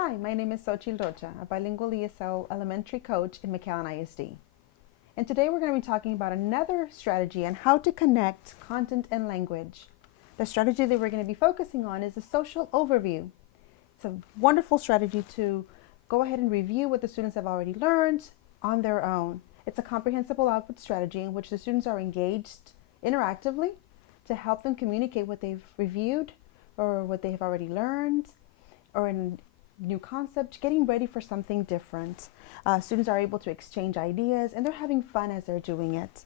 Hi, my name is Xochitl Rocha, a bilingual ESL elementary coach in McAllen ISD. And today we're going to be talking about another strategy on how to connect content and language. The strategy that we're going to be focusing on is a social overview. It's a wonderful strategy to go ahead and review what the students have already learned on their own. It's a comprehensible output strategy in which the students are engaged interactively to help them communicate what they've reviewed or what they have already learned, or in new concept, getting ready for something different. Students are able to exchange ideas and they're having fun as they're doing it.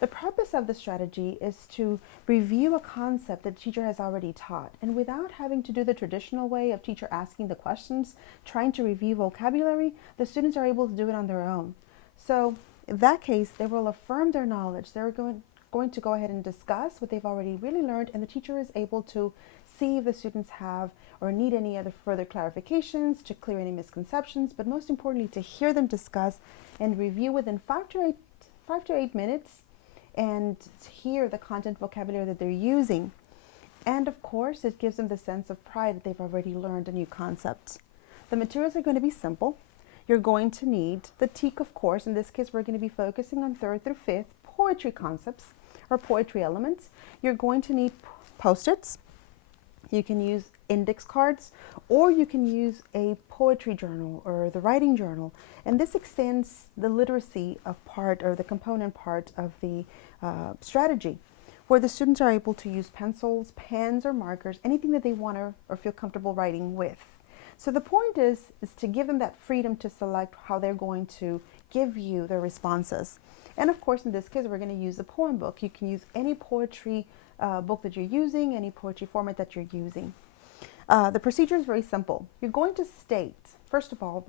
The purpose of the strategy is to review a concept that the teacher has already taught, and without having to do the traditional way of teacher asking the questions, trying to review vocabulary, the students are able to do it on their own. So in that case, they will affirm their knowledge. They're going to go ahead and discuss what they've already really learned, and the teacher is able to see if the students have or need any other further clarifications, to clear any misconceptions, but most importantly to hear them discuss and review within 5 to 8 minutes and hear the content vocabulary that they're using. And of course, it gives them the sense of pride that they've already learned a new concept. The materials are going to be simple. You're going to need the TEK, of course. In this case, we're going to be focusing on 3rd through 5th poetry concepts or poetry elements. You're going to need Post-its. You can use index cards, or you can use a poetry journal or the writing journal. And this extends the literacy of part, or the component part of the strategy, where the students are able to use pencils, pens, or markers, anything that they want or feel comfortable writing with. So the point is to give them that freedom to select how they're going to give you their responses. And of course, in this case, we're going to use a poem book. You can use any poetry book that you're using, any poetry format that you're using. The procedure is very simple. You're going to state, first of all,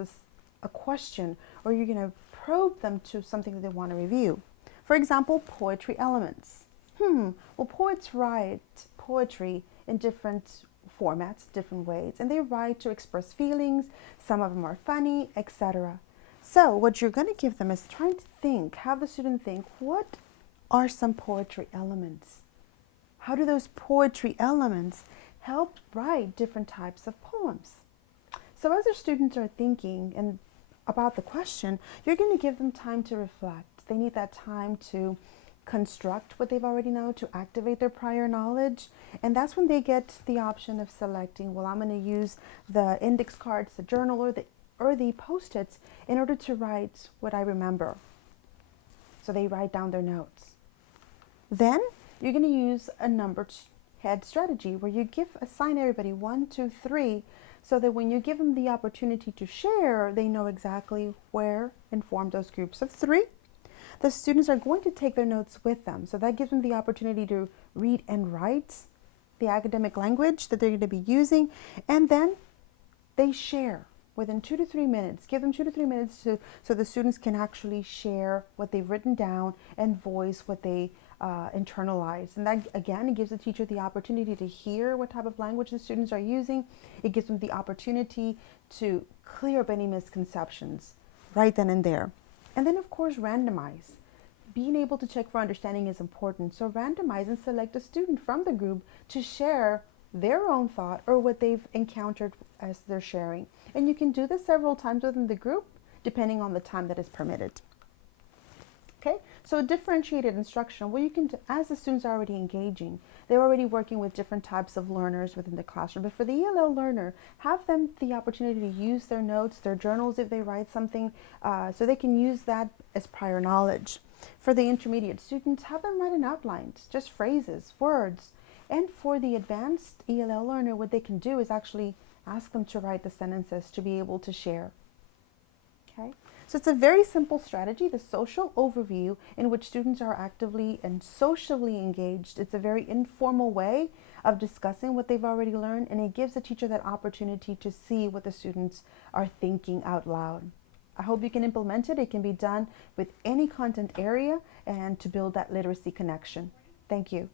a question, or you're going to probe them to something that they want to review. For example, poetry elements. Well, poets write poetry in different formats, different ways, and they write to express feelings. Some of them are funny, etc. So what you're going to give them is trying to think, have the student think, what are some poetry elements? How do those poetry elements help write different types of poems? So as our students are thinking about the question, you're going to give them time to reflect. They need that time to construct what they've already know, to activate their prior knowledge. And that's when they get the option of selecting, well, I'm going to use the index cards, the journal, or the Post-its in order to write what I remember. So they write down their notes. Then you're going to use a numbered head strategy where you assign everybody 1, 2, 3, so that when you give them the opportunity to share, they know exactly where and form those groups of 3. The students are going to take their notes with them, so that gives them the opportunity to read and write the academic language that they're going to be using, and then they share within 2 to 3 minutes. Give them 2 to 3 minutes so the students can actually share what they've written down and voice what they internalize. And that, again, it gives the teacher the opportunity to hear what type of language the students are using. It gives them the opportunity to clear up any misconceptions right then and there. And then, of course, randomize. Being able to check for understanding is important. So randomize and select a student from the group to share their own thought or what they've encountered as they're sharing. And you can do this several times within the group, depending on the time that is permitted. Okay, so differentiated instruction, well, you can, as the students are already engaging, they're already working with different types of learners within the classroom. But for the ELL learner, have them the opportunity to use their notes, their journals if they write something, so they can use that as prior knowledge. For the intermediate students, have them write an outline, just phrases, words. And for the advanced ELL learner, what they can do is actually ask them to write the sentences to be able to share. Okay, so it's a very simple strategy, the social overview, in which students are actively and socially engaged. It's a very informal way of discussing what they've already learned, and it gives the teacher that opportunity to see what the students are thinking out loud. I hope you can implement it. It can be done with any content area and to build that literacy connection. Thank you.